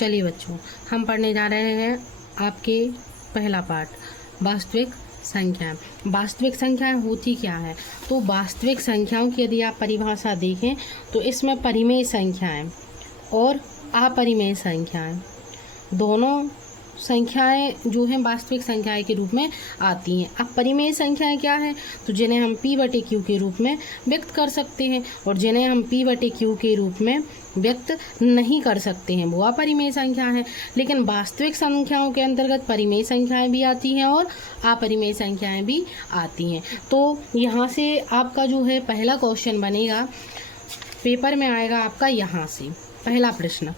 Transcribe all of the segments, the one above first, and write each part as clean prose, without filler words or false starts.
चलिए बच्चों, हम पढ़ने जा रहे हैं आपके पहला पाठ वास्तविक संख्याएं। वास्तविक संख्याएं होती क्या है? तो वास्तविक संख्याओं की यदि आप परिभाषा देखें तो इसमें परिमेय संख्याएं और अपरिमेय संख्याएं दोनों संख्याएं जो हैं वास्तविक संख्याएं के रूप में आती हैं। अब परिमेय संख्याएं क्या है? तो जिन्हें हम p/q के रूप में व्यक्त कर सकते हैं और जिन्हें हम p/q के रूप में व्यक्त नहीं कर सकते हैं वो अपरिमेय संख्या है। लेकिन वास्तविक संख्याओं के अंतर्गत परिमेय संख्याएं भी आती हैं और अपरिमेय संख्याएं भी आती हैं। तो यहाँ से आपका जो है पहला क्वेश्चन बनेगा, पेपर में आएगा आपका यहाँ से पहला प्रश्न,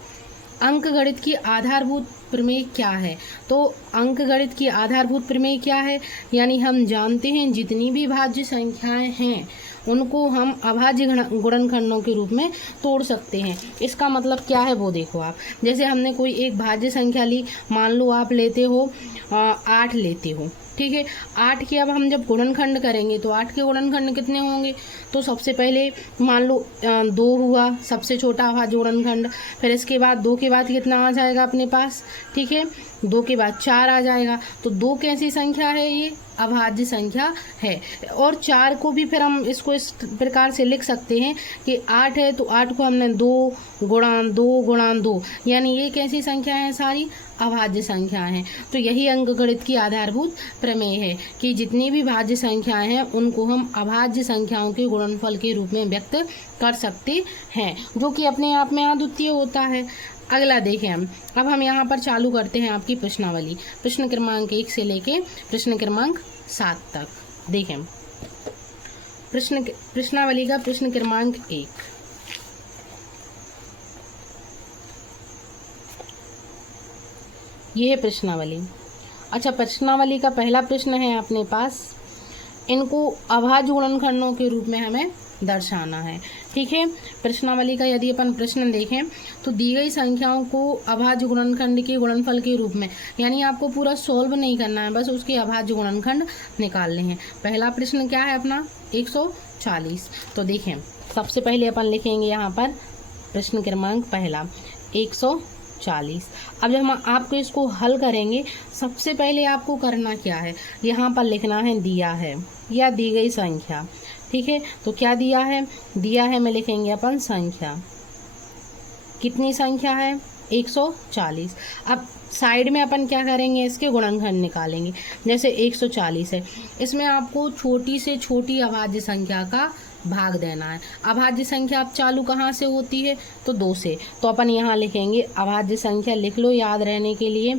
अंकगणित की आधारभूत प्रमेय क्या है? तो अंकगणित की आधारभूत प्रमेय क्या है? यानी हम जानते हैं जितनी भी भाज्य संख्याएं हैं उनको हम अभाज्य गुणनखंडों के रूप में तोड़ सकते हैं। इसका मतलब क्या है वो देखो आप। जैसे हमने कोई एक भाज्य संख्या ली, मान लो आप लेते हो 8 लेते हो, ठीक है। 8 के अब हम जब गुणनखंड करेंगे तो 8 के गुणनखंड कितने होंगे? तो सबसे पहले मान लो 2 हुआ सबसे छोटा अभाज्य गुणनखंड, फिर इसके बाद 2 के बाद कितना आ जाएगा अपने पास, ठीक है। 2 के बाद 4 आ जाएगा। तो 2 कैसी संख्या है? ये अभाज्य संख्या है। और 4 को भी फिर हम इसको इस प्रकार से लिख सकते हैं कि 8 है तो 8 को हमने 2 गुणा 2 यानी ये कैसी संख्या है? सारी अभाज्य संख्या हैं। तो यही अंकगणित की आधारभूत प्रमेय है कि जितनी भी भाज्य संख्याएं हैं उनको हम अभाज्य संख्याओं के गुणनफल के रूप में व्यक्त कर सकते हैं, जो कि अपने आप में अद्वितीय होता है। अगला देखें हम, अब हम यहाँ पर चालू करते हैं आपकी प्रश्नावली, प्रश्न क्रमांक 1 से लेके प्रश्न क्रमांक 7 तक। देखें प्रश्नावली का प्रश्न क्रमांक 1, ये है प्रश्नावली। अच्छा, प्रश्नावली का पहला प्रश्न है अपने पास, इनको अभाज्य गुणनखंडों के रूप में हमें दर्शाना है, ठीक है। प्रश्नावली का यदि अपन प्रश्न देखें तो दी गई संख्याओं को अभाज्य गुणनखंड के गुणनफल के रूप में, यानी आपको पूरा सॉल्व नहीं करना है, बस उसके अभाज्य गुणनखंड निकालने हैं। पहला प्रश्न क्या है अपना? 140। तो देखें सबसे पहले अपन लिखेंगे यहाँ पर प्रश्न क्रमांक पहला 140। अब जब हम आपको इसको हल करेंगे, सबसे पहले आपको करना क्या है? यहाँ पर लिखना है दिया है या दी गई संख्या, ठीक है। तो क्या दिया है? दिया है में लिखेंगे अपन संख्या। कितनी संख्या है? 140। अब साइड में अपन क्या करेंगे? इसके गुणनखंड निकालेंगे। जैसे 140 है, इसमें आपको छोटी से छोटी अभाज्य संख्या का भाग देना है। अभाज्य संख्या अब चालू कहाँ से होती है? तो 2 से। तो अपन यहाँ लिखेंगे अभाज्य संख्या, लिख लो याद रहने के लिए,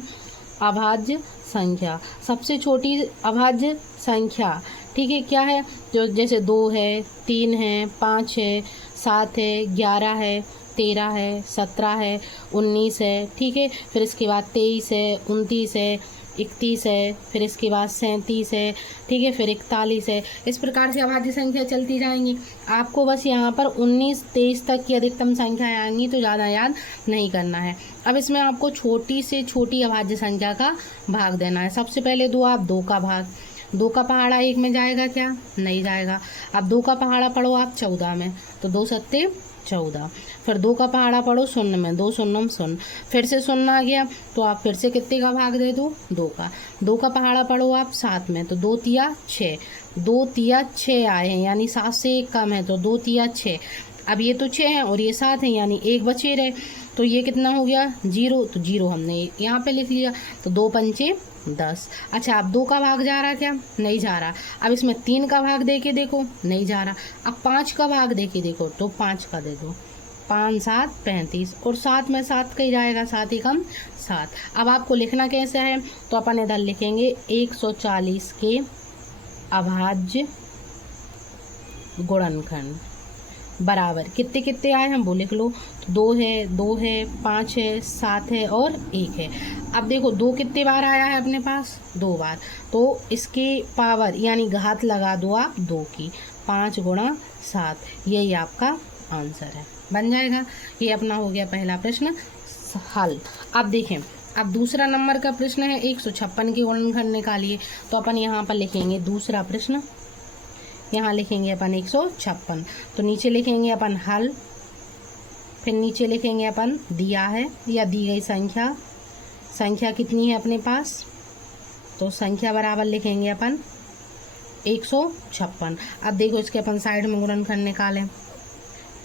अभाज्य संख्या सबसे छोटी अभाज्य संख्या, ठीक है। क्या है? जो जैसे 2 है, 3 है, 5 है, 7 है, 11 है, 13 है, 17 है, 19 है, ठीक है। फिर इसके बाद 23 है, 29 है, 31 है, फिर इसके बाद 37 है, ठीक है, फिर 41 है। इस प्रकार से अभाज्य संख्या चलती जाएंगी। आपको बस यहाँ पर 19-23 तक की अधिकतम संख्याएं आएंगी, तो ज़्यादा याद नहीं करना है। अब इसमें आपको छोटी से छोटी अभाज्य संख्या का भाग देना है। सबसे पहले दो आप 2 का भाग, 2 का पहाड़ा 1 में जाएगा क्या? नहीं जाएगा। अब 2 का पहाड़ा पढ़ो आप 14 में, तो 2 सत्ते 14। फिर 2 का पहाड़ा पढ़ो 0 में, 2 शून्यम 0। फिर से 0 आ गया तो आप फिर से कितने का भाग दे दो? 2 का। 2 का पहाड़ा पढ़ो आप 7 में, तो 2 तिया 6। 2 तिया 6 आए हैं, यानी 7 से 1 कम है, तो 2 तिया 6। अब ये तो 6 है और ये 7 है, यानी 1 बचे रहे, तो ये कितना हो गया? 0। तो 0 हमने यहाँ पे लिख लिया, तो 2 पंचे 10। अच्छा, अब 2 का भाग जा रहा क्या? नहीं जा रहा। अब इसमें 3 का भाग दे के देखो, नहीं जा रहा। अब 5 का भाग दे के देखो, तो 5 का दे दो, 5 7 35, और 7 में 7 का ही जाएगा, 7 ही कम 7। अब आपको लिखना कैसे है? तो अपन इधर लिखेंगे 140 के अभाज्य गुणनखंड बराबर कितने कितने आए हैं वो लिख लो। तो 2 है, 5 है, 7 है और 1 है। अब देखो 2 कितने बार आया है अपने पास? 2 बार। तो इसके पावर यानी घात लगा दो आप 2 की, 5 गुणा 7, यही आपका आंसर है, बन जाएगा। ये अपना हो गया पहला प्रश्न हल। अब देखें, अब दूसरा नंबर का प्रश्न है 156 के गुणनखंड निकालिए। तो अपन यहाँ पर लिखेंगे दूसरा प्रश्न, यहाँ लिखेंगे अपन 156, तो नीचे लिखेंगे अपन हल फिर नीचे लिखेंगे अपन दिया है या दी गई संख्या, संख्या कितनी है अपने पास, तो संख्या बराबर लिखेंगे अपन 156। अब देखो इसके अपन साइड में गुणनखंड निकालें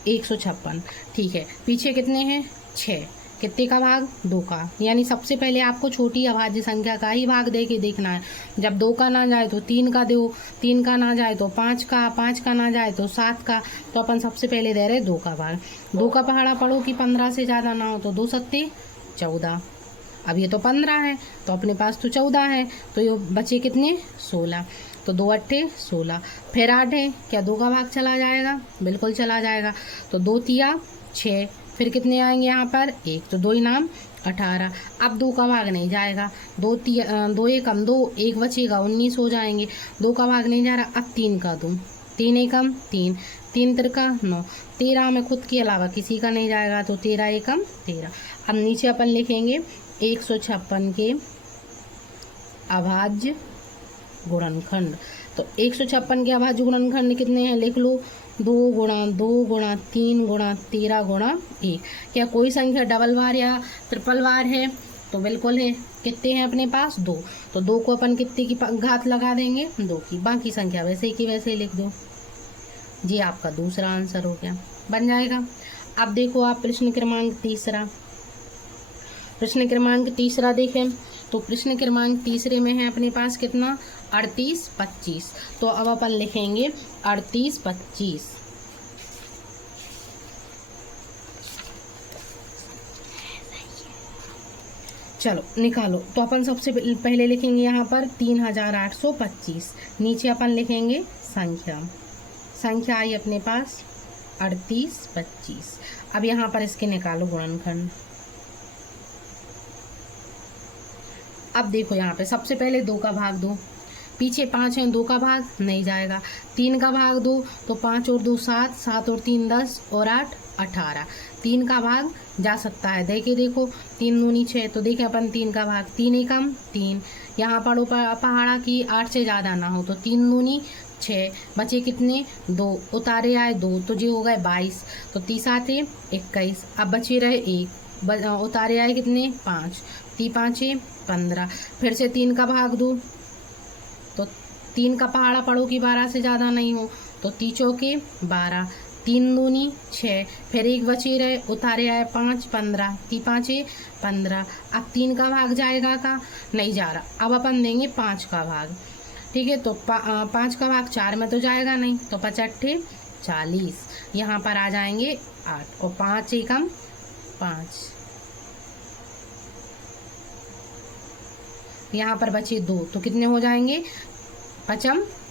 156, ठीक है। पीछे कितने हैं 6, कितने का भाग 2 का, यानी सबसे पहले आपको छोटी अभाज्य संख्या का ही भाग दे के देखना है। जब 2 का ना जाए तो 3 का दो, 3 का ना जाए तो 5 का, 5 का ना जाए तो 7 का, तो अपन सबसे पहले दे रहे 2 का भाग। 2 का पहाड़ा पढ़ो कि 15 से ज़्यादा ना हो, तो 2 सत्ते 14। अब ये तो 15 है तो अपने पास तो 14 है, तो ये बचे कितने 16, तो 2 अट्ठे 16, फिर 8 है, क्या 2 का भाग चला जाएगा, बिल्कुल चला जाएगा, तो 2 तिया 6, फिर कितने आएंगे यहाँ पर 1, तो 2 इनाम 18। अब 2 का भाग नहीं जाएगा, 2 एकम 2, 1 बचेगा 19 हो जाएंगे, 2 का भाग नहीं जा रहा, अब 3 का दूँ, 3 एकम 3, 3 तिरका 9, 13 में खुद के अलावा किसी का नहीं जाएगा, तो 13 एकम 13। अब नीचे अपन लिखेंगे 156 के अभाज्य गुणनखंड। तो 156 के अभाज्य गुणनखंड कितने हैं, लिख लो 2 गुणा 2 गुणा 3 गुणा 13 गुणा 1। क्या कोई संख्या डबल बार या ट्रिपल बार है, तो बिल्कुल है। कितने हैं अपने पास 2, तो 2 को अपन कितने की घात लगा देंगे 2 की, बाकी संख्या वैसे ही की वैसे ही लिख दो जी, आपका दूसरा आंसर हो गया, बन जाएगा। अब देखो आप प्रश्न क्रमांक तीसरा, प्रश्न क्रमांक तीसरा देखें तो प्रश्न क्रमांक तीसरे में है अपने पास कितना 38 25। तो अब अपन लिखेंगे 38 25। चलो निकालो, तो अपन सबसे पहले लिखेंगे यहाँ पर 3825, नीचे अपन लिखेंगे संख्या, संख्या आई अपने पास 38 25। अब यहाँ पर इसके निकालो गुणनखंड। अब देखो यहाँ पे सबसे पहले 2 का भाग दो, पीछे 5 है, 2 का भाग नहीं जाएगा, 3 का भाग दो, तो 5 और 2 7, 7 और 3 10 और 8 18, 3 का भाग जा सकता है, देखे देखो 3 दूनी 6, तो देखे अपन 3 का भाग, 3 एकम 3, यहाँ पढ़ो पहाड़ा की 8 से ज़्यादा ना हो, तो 3 दूनी 6, बचे कितने 2, उतारे आए 2, तो जो हो गए 22, तो 30 आते 21, अब बचे रहे 1, उतारे आए कितने 5, 3 5 15, फिर से 3 का भाग दो, तो 3 का पहाड़ा पढ़ो कि 12 से ज़्यादा नहीं हो, तो 3 चौके 12, 3 दूनी 6, फिर 1 बचे रहे, उतारे आए 5 15, 3 5 15, अब 3 का भाग जाएगा का नहीं जा रहा, अब अपन देंगे 5 का भाग, ठीक है। तो 5 का भाग 4 में तो जाएगा नहीं, तो 5 अट्ठे 40, यहाँ पर आ जाएंगे 8 और 5 एकम 5, यहाँ पर बचे 2, तो कितने हो जाएंगे 5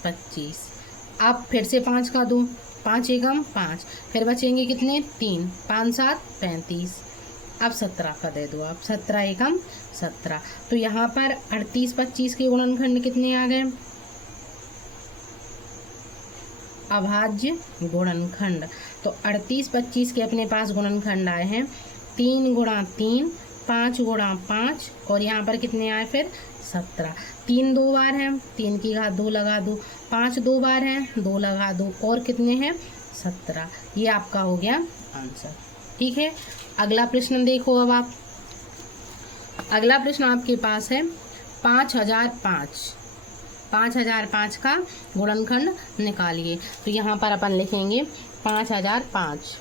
25। अब फिर से 5 का दूँ, 5 एकम 5, फिर बचेंगे कितने 3, 5 7 35, अब 17 का दे दो आप, 17 एकम 17। तो यहाँ पर 38 25 के गुणनखंड कितने आ गए, अभाज्य गुणनखंड। तो 38 25 के अपने पास गुणनखंड आए हैं 3 गुणा 3, 5 गुणा 5, और यहाँ पर कितने आए फिर 17। 3 2 बार है, 3 की घात 2 लगा दो, 5 2 बार है 2 लगा दो, और कितने हैं 17। ये आपका हो गया आंसर, ठीक है। अगला प्रश्न देखो, अब आप अगला प्रश्न आपके पास है 5005, 5005 का गुणनखंड निकालिए। तो यहाँ पर अपन लिखेंगे 5005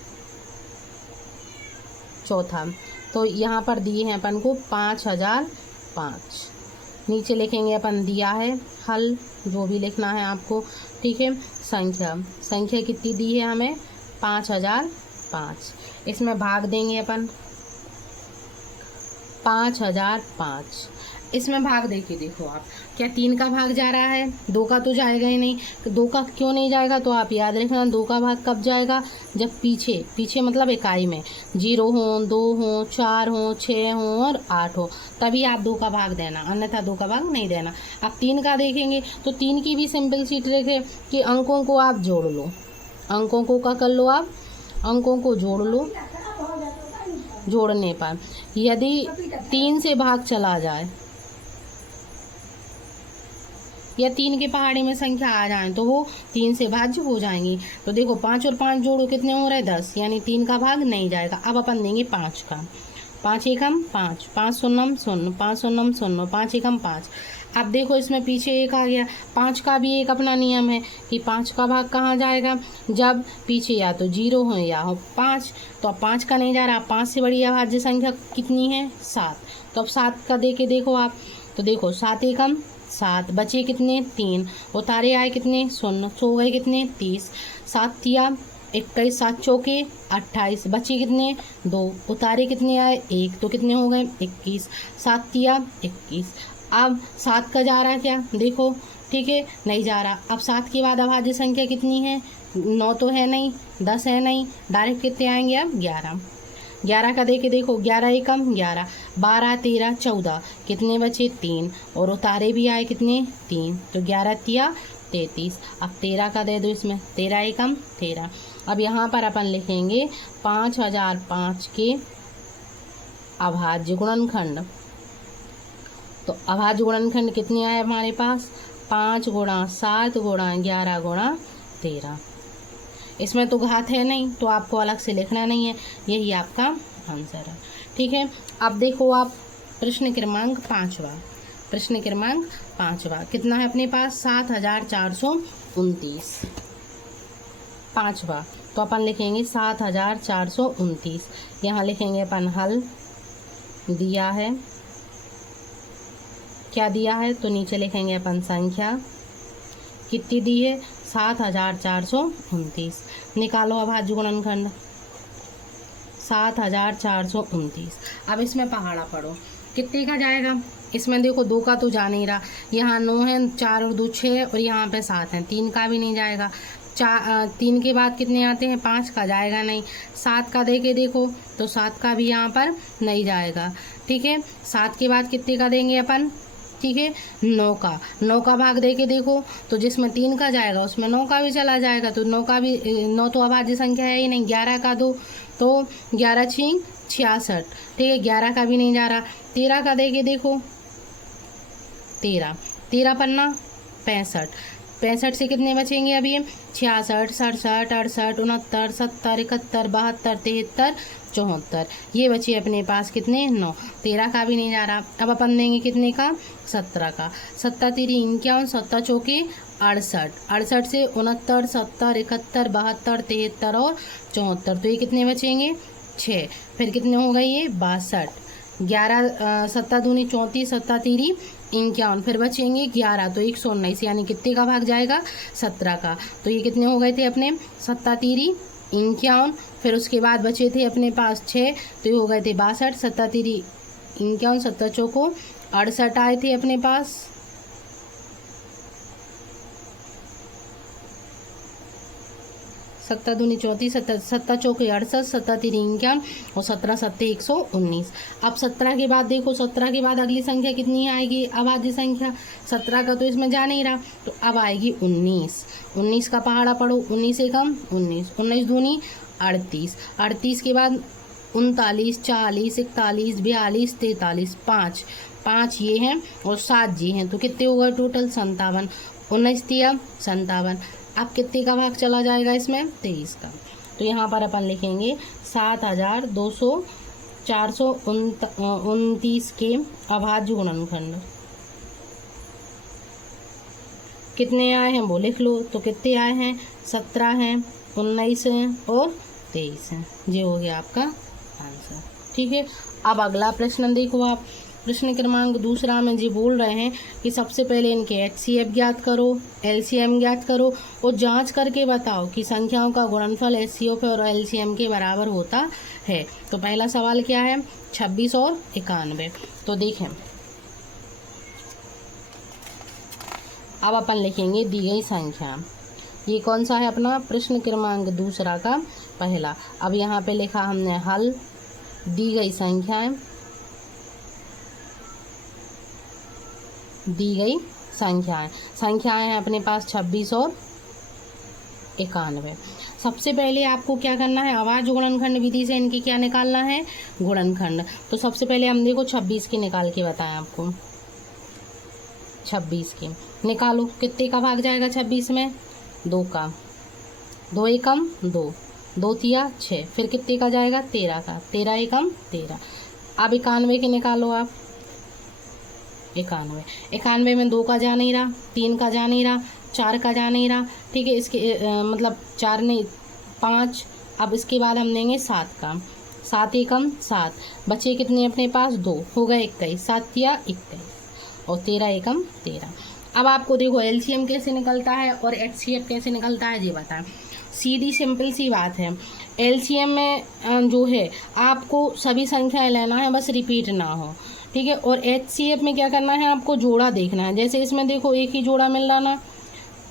चौथा, तो यहाँ पर दिए हैं अपन को 5005, नीचे लिखेंगे अपन दिया है हल, जो भी लिखना है आपको, ठीक है। संख्या, संख्या कितनी दी है हमें 5005, इसमें भाग देंगे अपन 5005, इसमें भाग देखिए, देखो आप क्या 3 का भाग जा रहा है, 2 का तो जाएगा ही नहीं, 2 का क्यों नहीं जाएगा, तो आप याद रखना 2 का भाग कब जाएगा, जब पीछे मतलब इकाई में 0 हो, 2 हो, 4 हो, 6 हो और 8 हो, तभी आप 2 का भाग देना, अन्यथा 2 का भाग नहीं देना। अब 3 का देखेंगे तो 3 की भी सिंपल सी ट्रिक है कि अंकों को आप जोड़ लो, अंकों को क्या कर लो आप, अंकों को जोड़ लो, जोड़ने पर यदि 3 से भाग चला जाए, या 3 के पहाड़े में संख्या आ जाए तो वो 3 से भाज्य हो जाएंगी। तो देखो 5 और 5 जोड़ो कितने हो रहे हैं 10, यानी 3 का भाग नहीं जाएगा। अब अपन देंगे 5 का, 5 एकम 5, 5 शून्यम शून्य, 5 शून्यम शून्य, 5 एकम 5। अब देखो इसमें पीछे एक आ गया, 5 का भी एक अपना नियम है कि 5 का भाग कहाँ जाएगा, जब पीछे या तो 0 हो या हो 5। तो अब 5 का नहीं जा रहा, 5 से बड़ी अभाज्य संख्या कितनी है 7। तो अब 7 का दे के देखो आप, तो देखो 7 एकम 7, बचे कितने 3, उतारे आए कितने 0, सो गए कितने 30, 7 तिया 21, 7 चौके 28, बचे कितने 2, उतारे कितने आए 1, तो कितने हो गए 21, 7 तिया 21। अब 7 का जा रहा क्या देखो, ठीक है नहीं जा रहा। अब 7 के बाद अभाज्य संख्या कितनी है, 9 तो है नहीं, 10 है नहीं, डायरेक्ट कितने आएंगे अब 11। 11 का दे के देखो, 11 एकम 11, 12 13 14, कितने बचे 3, और उतारे भी आए कितने 3, तो 11 तिया 33। अब 13 का दे दो इसमें, 13 एकम 13। अब यहाँ पर अपन लिखेंगे 5005 के अभाज्य गुणनखंड। तो अभाज्य गुणनखंड कितने आए हमारे पास, 5 गुणा 7 गुणा 11 गुणा 13। इसमें तो घात है नहीं तो आपको अलग से लिखना नहीं है, यही आपका आंसर है। ठीक है, अब देखो आप प्रश्न क्रमांक 5वां, प्रश्न क्रमांक 5वां कितना है अपने पास 7429। 5वां तो अपन लिखेंगे 7429, यहाँ लिखेंगे अपन हल, दिया है क्या दिया है, तो नीचे लिखेंगे अपन संख्या कितनी दी है 7429। निकालो अभाज्य गुणनखंड 7429। अब इसमें पहाड़ा पढ़ो कितने का जाएगा, इसमें देखो 2 का तो जा नहीं रहा, यहाँ 9 है, 4 और 2 6 और यहाँ पे 7 है, 3 का भी नहीं जाएगा। 3 के बाद कितने आते हैं 5 का जाएगा नहीं। 7 का दे के देखो तो 7 का भी यहाँ पर नहीं जाएगा। ठीक है, 7 के बाद कितने का देंगे अपन, ठीक है 9 का भाग दे के देखो तो जिसमें 3 का जाएगा उसमें 9 का भी चला जाएगा, तो 9 का भी 9 तो अभाज्य संख्या है ही नहीं। 11 का दो तो 11 6 66, ठीक है 11 का भी नहीं जा रहा। 13 का दे के देखो, 13 पन्ना 65, 65 से कितने बचेंगे अभी 66 67 68 69 70 71 72 73 74, ये बचे अपने पास कितने 9। 13 का भी नहीं जा रहा, अब अपन देंगे कितने का 17 का। 7 3 51, 7 चौके 68, 68 से 69 70 71 72 73 और 74, तो ये कितने बचेंगे 6। फिर कितने हो गए ये 62, 11 7 दूनी 34 7 3 51, फिर बचेंगे 11 तो 119, यानी कितने का भाग जाएगा 17 का। तो ये कितने हो गए थे अपने 7 3 51, फिर उसके बाद बचे थे अपने पास 6, तो ये हो गए थे 62, 7 3 51 7 चौको 68 आए थे अपने पास। 7 दूनी 34 7 चौके 68 7 3 51 और 17 7 119। अब 17 के बाद देखो, 17 के बाद अगली संख्या कितनी आएगी अभाज्य संख्या, 17 का तो इसमें जा नहीं रहा, तो अब आएगी 19। 19 का पहाड़ा पढ़ो, 19 एकम 19, 19 दूनी 38, 38 के बाद 39 40 41 42 43, 5 ये हैं और 7 ये हैं, तो कितने हो गए टोटल 57। 19 तिया 57, अब कितने का भाग चला जाएगा इसमें 23 का, तो यहाँ पर अपन लिखेंगे 7229 के अभाज्य गुणनखंड कितने आए हैं वो लिख लो। तो कितने आए हैं 17 हैं 19 हैं और 23 हैं, ये हो गया आपका आंसर। ठीक है, अब अगला प्रश्न देखो आप, प्रश्न क्रमांक 2 में जी बोल रहे हैं कि सबसे पहले इनके HCF ज्ञात करो, LCM ज्ञात करो और जांच करके बताओ कि संख्याओं का गुणनफल HCF और LCM के बराबर होता है। तो पहला सवाल क्या है 26 और 91। तो देखें, अब अपन लिखेंगे दी गई संख्या, ये कौन सा है अपना प्रश्न क्रमांक 2 का पहला। अब यहाँ पे लिखा हमने हल, दी गई संख्याएं, दी गई संख्याएं हैं अपने पास 26 और 91। सबसे पहले आपको क्या करना है, अभाज्य गुणनखंड विधि से इनकी क्या निकालना है गुणनखंड। तो सबसे पहले हम देखो 26 के निकाल के बताएं आपको। 26 की। निकालो कितने का भाग जाएगा 26 में, 2 का, 2 एकम 2, 2 तिया 6, फिर कितने का जाएगा 13 का, 13 एकम 13। अब 91 के निकालो आप, 91, 91 में 2 का जा नहीं रहा, 3 का जा नहीं रहा, 4 का जा नहीं रहा, ठीक है। इसके मतलब 4 नहीं 5। अब इसके बाद हम देंगे 7 का, 7 एकम 7, बचे कितने अपने पास 2, हो गए 21, 7 तिया 21 और 13 एकम 13। अब आपको देखो एलसीएम कैसे निकलता है और एचसीएफ कैसे निकलता है ये बताएं। सीधी सिंपल सी बात है, एलसीएम में जो है आपको सभी संख्याएं लेना है, बस रिपीट ना हो, ठीक है। और एचसीएफ में क्या करना है, आपको जोड़ा देखना है। जैसे इसमें देखो एक ही जोड़ा मिल रहा ना,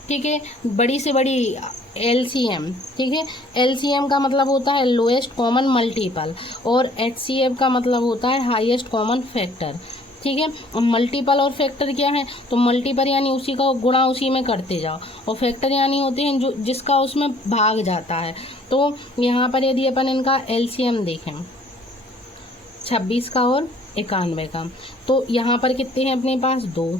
ठीक है, बड़ी से बड़ी एलसीएम, ठीक है। एलसीएम का मतलब होता है लोएस्ट कॉमन मल्टीपल और एचसीएफ का मतलब होता है हाईएस्ट कॉमन फैक्टर, ठीक है। और मल्टीपल और फैक्टर क्या है, तो मल्टीपल यानी उसी का गुणा उसी में करते जाओ, और फैक्टर यानी होते हैं जो जिसका उसमें भाग जाता है। तो यहाँ पर यदि अपन इनका एलसीएम देखें 26 का और 91 का, तो यहाँ पर कितने हैं अपने पास 2,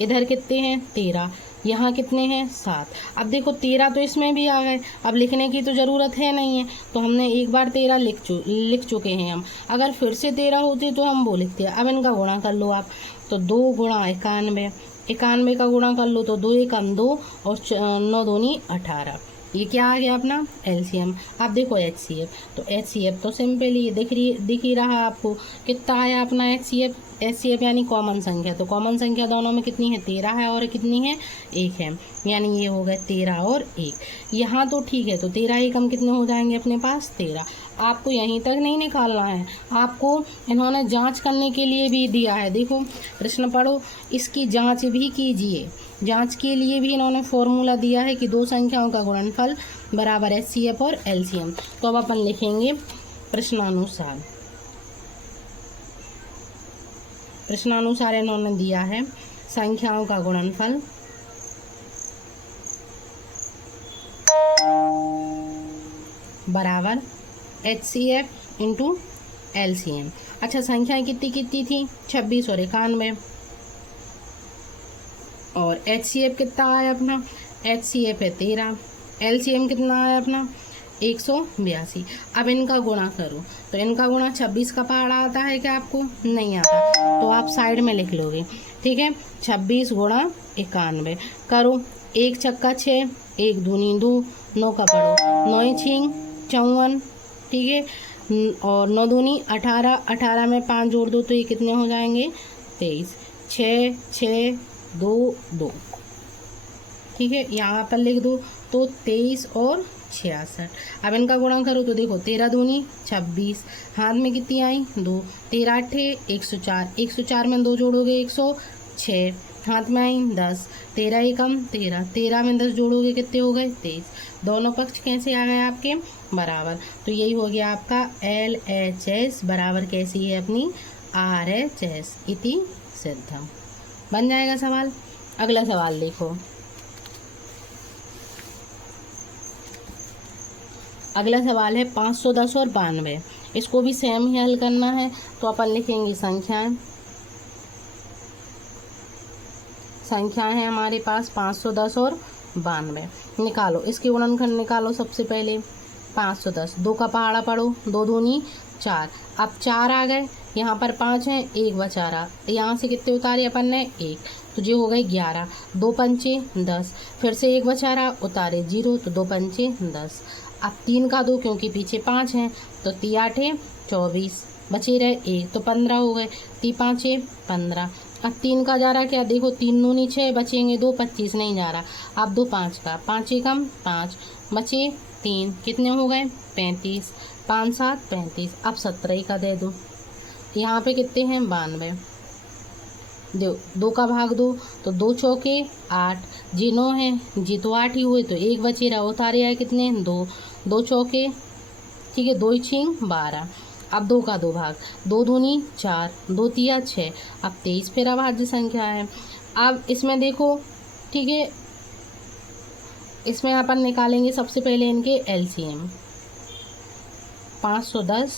इधर कितने हैं 13, यहाँ कितने हैं 7। अब देखो 13 तो इसमें भी आ गए, अब लिखने की तो ज़रूरत है नहीं है, तो हमने एक बार 13 लिख चुके हैं हम। अगर फिर से 13 होते तो हम वो लिखते। अब इनका गुणा कर लो आप, तो 2 गुणा 91, 91 का गुणा कर लो तो 2 एकम 2 और 9 दूनी 18। ये क्या आ गया अपना एलसीएम। अब देखो एचसीएफ, तो एचसीएफ तो सिंपली दिख ही रहा आपको कितना आया अपना एचसीएफ। एचसीएफ यानी कॉमन संख्या, तो कॉमन संख्या दोनों में कितनी है 13 है और कितनी है 1 है, यानी ये हो गए 13 और 1। यहाँ तो ठीक है, तो 13 एकम कितने हो जाएंगे अपने पास 13। आपको यहीं तक नहीं निकालना है, आपको इन्होंने जांच करने के लिए भी दिया है। देखो प्रश्न पढ़ो, इसकी जांच भी कीजिए। जांच के लिए भी इन्होंने फॉर्मूला दिया है कि दो संख्याओं का गुणनफल बराबर एचसीएफ और एलसीएम। तो अब अपन लिखेंगे प्रश्नानुसार। प्रश्नानुसार इन्होंने दिया है संख्याओं का गुणनफल बराबर एचसीएफ इंटू एलसीएम। अच्छा, संख्याएं कितनी कितनी थी 26 और 91, और एचसीएफ कितना आया अपना, एचसीएफ है 13, एलसीएम कितना आया अपना 182। अब इनका गुणा करो, तो इनका गुणा 26 का पहाड़ा आता है क्या आपको, नहीं आता, तो आप साइड में लिख लोगे, ठीक है। 26 गुणा 91 करो, 1 छक्का 6, 1 दूनी 2, 9 का पढ़ो, 9 छींग 54, ठीक है, और 9 दूनी 18, 18 में 5 जोड़ दो तो ये कितने हो जाएंगे 23, 6 6 2 2, ठीक है। यहाँ पर लिख दो तो 23 और 66। अब इनका गुणा करो तो देखो 13 दूनी 26, हाथ में कितनी आई 2, 13 8 104, 104 में 2 जोड़ोगे 106, हाथ में आई 10, 13 एकम 13, 13 में 10 जोड़ोगे कितने हो गए 23। दोनों पक्ष कैसे आ गए आपके बराबर, तो यही हो गया आपका LHS बराबर कैसी है अपनी RHS इति सिद्धम। बन जाएगा सवाल। अगला सवाल देखो, अगला सवाल है 510 और 92। इसको भी सेम ही हल करना है, तो अपन लिखेंगे संख्याएं हैं हमारे पास 510 और 92। निकालो इसके गुणनखंड निकालो। सबसे पहले 510, 2 का पहाड़ा पढ़ो, 2 दूनी 4, अब 4 आ गए, यहाँ पर 5 है, 1 बचा रहा, यहाँ से कितने उतारे अपन ने 1, तो ये हो गए 11, 2 पंचे 10, फिर से 1 बचा रहा उतारे 0, तो 2 पंचे 10। अब 3 का 2 क्योंकि पीछे 5 हैं, तो 3 8 24, बचे रहे 1, तो 15 हो गए, 3 5 15। अब 3 का जा रहा क्या, देखो 3 दूनी 6, बचेंगे 2, 25 नहीं जा रहा। अब 2 5 का, 5 एकम 5, बचे 3, कितने हो गए 35, 5 7 35। अब 17 का दे दो, यहाँ पे कितने हैं 92, दो 2 का भाग दो, तो 2 चौके 8, जी 9 है, जी तो 8 ही हुए, तो 1 बचे रहा, उतारे आए कितने 2, 2 चौके, ठीक है, 2 छींग 12। अब 2 का 2 भाग, 2 दूनी 4, 2 तिया 6, अब 23 फिर अभाज्य संख्या है। अब इसमें देखो, ठीक है, इसमें अपन निकालेंगे सबसे पहले इनके एलसीएम 510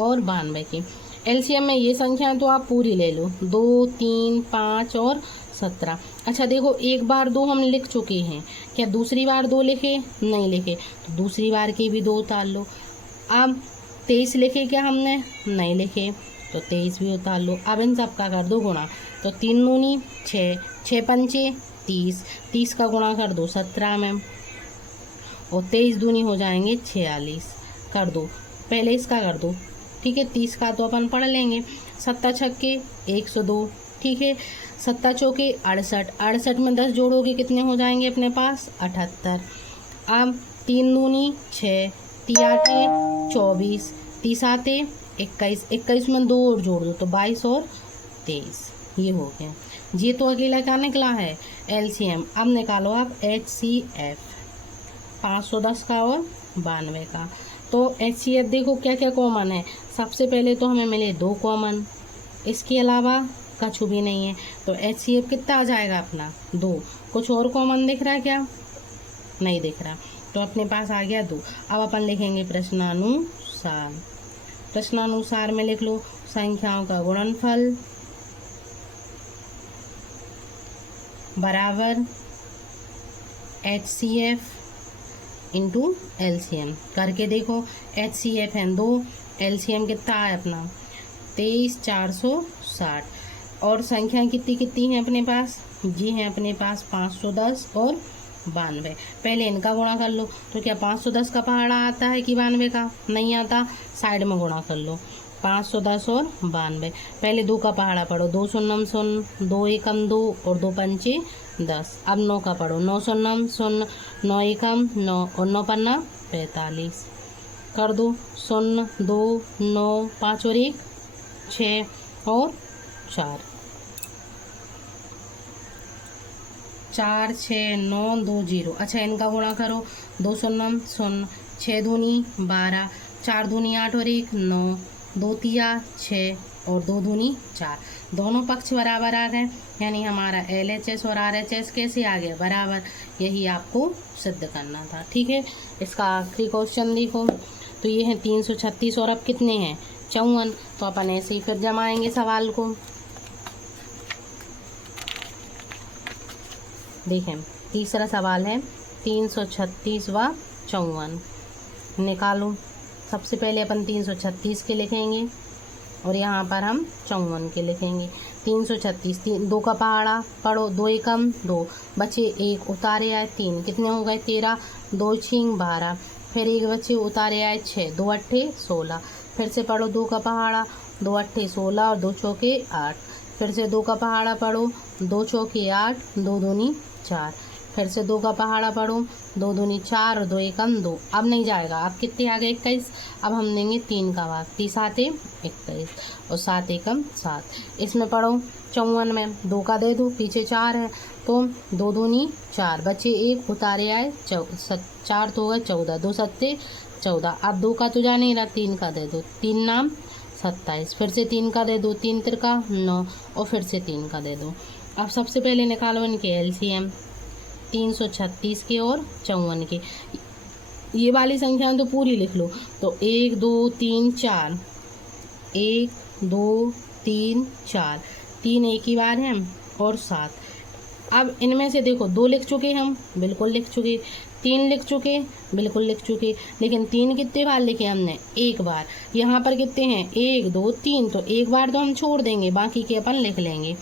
और 92 की। एलसीएम में ये संख्या तो आप पूरी ले लो, 2, 3, 5 और 17। अच्छा देखो, एक बार 2 हम लिख चुके हैं, क्या दूसरी बार 2 लिखे? नहीं लिखे, तो दूसरी बार के भी 2 उतार लो। अब 23 लिखे क्या हमने? नहीं लिखे, तो 23 भी उतार लो। अब इन सब का कर दो गुणा, तो 3 दूनी 6, 6 पंचे 30, 30 का गुणा कर दो 17 में, और 23 दूनी हो जाएंगे 46। कर दो, पहले इसका कर दो, ठीक है। 30 का तो अपन पढ़ लेंगे, 7 छक्के 102, ठीक है। 7 चौके 68, 68 में 10 जोड़ोगे कितने हो जाएंगे अपने पास? 78। अब 3 दूनी 6, 3 आठे 24, 30 आते 21, 21 में 2 और जोड़ दो तो 22 और 23, ये हो गया। ये तो अकेला क्या निकला है? एलसीएम। अब निकालो आप HCF, 510 का और 92 का। तो HCF देखो क्या क्या कॉमन है। सबसे पहले तो हमें मिले 2 कॉमन, इसके अलावा कछु भी नहीं है, तो HCF कितना आ जाएगा अपना? 2। कुछ और कॉमन दिख रहा है क्या? नहीं दिख रहा, तो अपने पास आ गया 2। अब अपन लिखेंगे प्रश्नानुसार। प्रश्नानुसार में लिख लो संख्याओं का गुणनफल बराबर HCF इंटू LCM। करके देखो, HCF है 2, LCM कितना है अपना? 23,460। और संख्या कितनी कितनी है अपने पास? जी हैं अपने पास 510 और 92। पहले इनका गुणा कर लो, तो क्या 510 का पहाड़ा आता है कि 92 का? नहीं आता, साइड में गुणा कर लो, 510 और 92। पहले 2 का पहाड़ा पढ़ो, 2 शून्यम शून्य, 2 एकम 2 और 2 पंचे 10। अब 9 का पढ़ो, 9 शून्यम शून्य, 9 एकम 9 और 9 पन्ना 45। कर दो 0, 2, 9, 5 और 1 6 और 4, 4, 6, 9, 2, 0। अच्छा इनका गुणा करो, 2 शून्यम शून्य, 6 दूनी 12, 4 दूनी 8 और 1 9, 2 तिया 6 और 2 दूनी 4। दोनों पक्ष बराबर आ गए, यानी हमारा LHS और RHS कैसे आ गया? बराबर। यही आपको सिद्ध करना था, ठीक है। इसका आखिरी क्वेश्चन देखो, तो ये है 336 और अब कितने हैं? 54। तो अपन ऐसे ही फिर जमाएंगे सवाल को। देखें, तीसरा सवाल है 336 व 54। निकालो। सबसे पहले अपन 336 के लिखेंगे और यहाँ पर हम 54 के लिखेंगे। 336, 2 का पहाड़ा पढ़ो, 2 एकम 2, बचे 1, उतारे आए 3, कितने हो गए? 13, 2 छींग 12, फिर 1 बचे, उतारे आए 6, 2 अट्ठे 16, फिर से पढ़ो 2 का पहाड़ा, 2 अट्ठे 16 और 2 चौके 8, फिर से 2 का पहाड़ा पढ़ो, 2 चौके 8, 2 दूनी 4, फिर से 2 का पहाड़ा पढ़ो, 2 दूनी 4 और 2 एकम 2। अब नहीं जाएगा, अब कितने आ गए? 21। अब हम देंगे 3 का भाग, 30 आते 21 और 7 एकम 7। इसमें पढ़ो 54 में 2 का दे दो, पीछे 4 है, तो 2 दूनी 4, बचे 1, उतारे आए 4 तो हो गए 14, 2 सत्ते 14। अब 2 का तो जा नहीं रहा, 3 का दे दो, 3 नाम 27, फिर से 3 का दे दो, 3 तिरका 9 और फिर से 3 का दे दो। अब सबसे पहले निकालो इनके LCM, 336 के और 54 के। ये वाली संख्या तो पूरी लिख लो, तो 1, 2, 3, 4, 1, 2, 3, 4, 3 एक ही बार है और 7। अब इनमें से देखो 2 लिख चुके हम, बिल्कुल लिख चुके, 3 लिख चुके, बिल्कुल लिख चुके, लेकिन 3 कितने बार लिखे हमने? एक बार। यहाँ पर कितने हैं? 1, 2, 3, तो एक बार तो हम छोड़ देंगे, बाकी के अपन लिख लेंगे।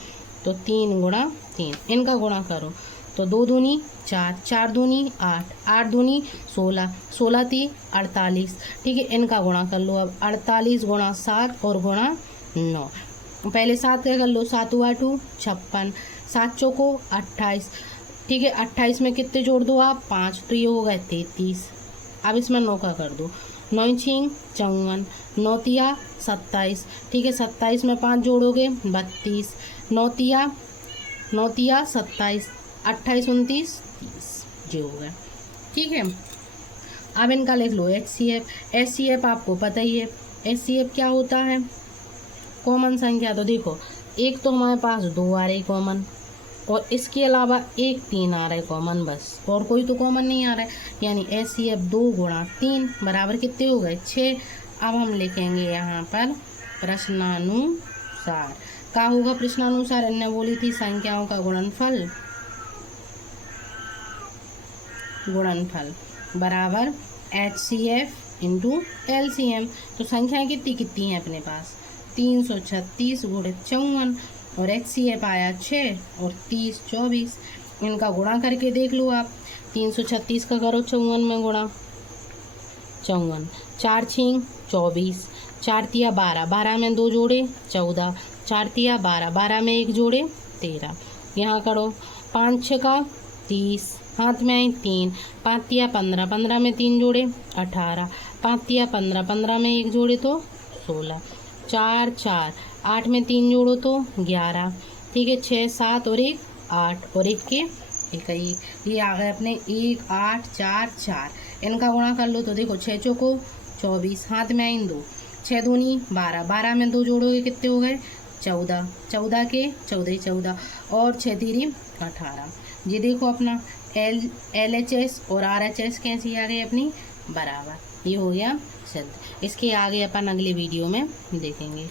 तो 3 गुणा 3, इनका गुणा करो, तो 2 दूनी 4, 4 दूनी 8, 8 दूनी 16, 16 ती 48, ठीक है। इनका गुणा कर लो अब, 48 गुणा 7 और गुणा 9। पहले 7 का कर लो, 7 8 56, 7 चौको 28, ठीक है। 28 में कितने जोड़ दो आप? 5, तो ये हो गए 33। अब इसमें 9 का कर दो, 9 छींग 54, 9 तिया 27, ठीक है। 27 में 5 जोड़ोगे 32, 9 तिया 27, 28 29 30, जी हो गया, ठीक है। अब इनका लिख लो HCF। HCF आपको पता ही है, HCF क्या होता है? कॉमन संख्या। तो देखो, एक तो हमारे पास 2 आ रही कॉमन, और इसके अलावा 1 3 आ रहा है कॉमन, बस और कोई तो कॉमन नहीं आ रहा है, यानी HCF 2 गुणा 3 बराबर कितने हो गए? 6। अब हम लिखेंगे यहाँ पर प्रश्नानुसार। क्या होगा प्रश्नानुसार? इन्होंने बोली थी संख्याओं का गुणनफल बराबर HCF इंटू LCM। तो संख्याएं कितनी कितनी हैं अपने पास? 336 गुणे 54 और HCF आया 6 और 30 24। इनका गुणा करके देख लो आप। 336 का करो 54 में गुणा, 54 4 6 24, 4 तिया 12, 12 में 2 जोड़े 14, 4 तिया 12, 12 में 1 जोड़े 13। यहाँ करो 5 6 का 30, हाथ में आई 3, 5 तिया 15, 15 में 3 जोड़े 18, 5 तिया 15, 15 में 1 जोड़े तो 16, 4 4, 8 में 3 जोड़ो तो 11। ठीक है, 6 7 और 1 8 और 1 के 1। ये आ गए अपने 1 8 4 4। इनका गुणा कर लो तो देखो 6 चौको 24, हाथ में आई 2, 6 दूनी 12, 12 में 2 जोड़ोगे कितने हो गए 14, 14 के 14 14 और 6 3 18। ये देखो अपना LHS और RHS कैसी आ गई अपनी बराबर। ये हो गया सिद्ध। इसके आगे अपन अगले वीडियो में देखेंगे।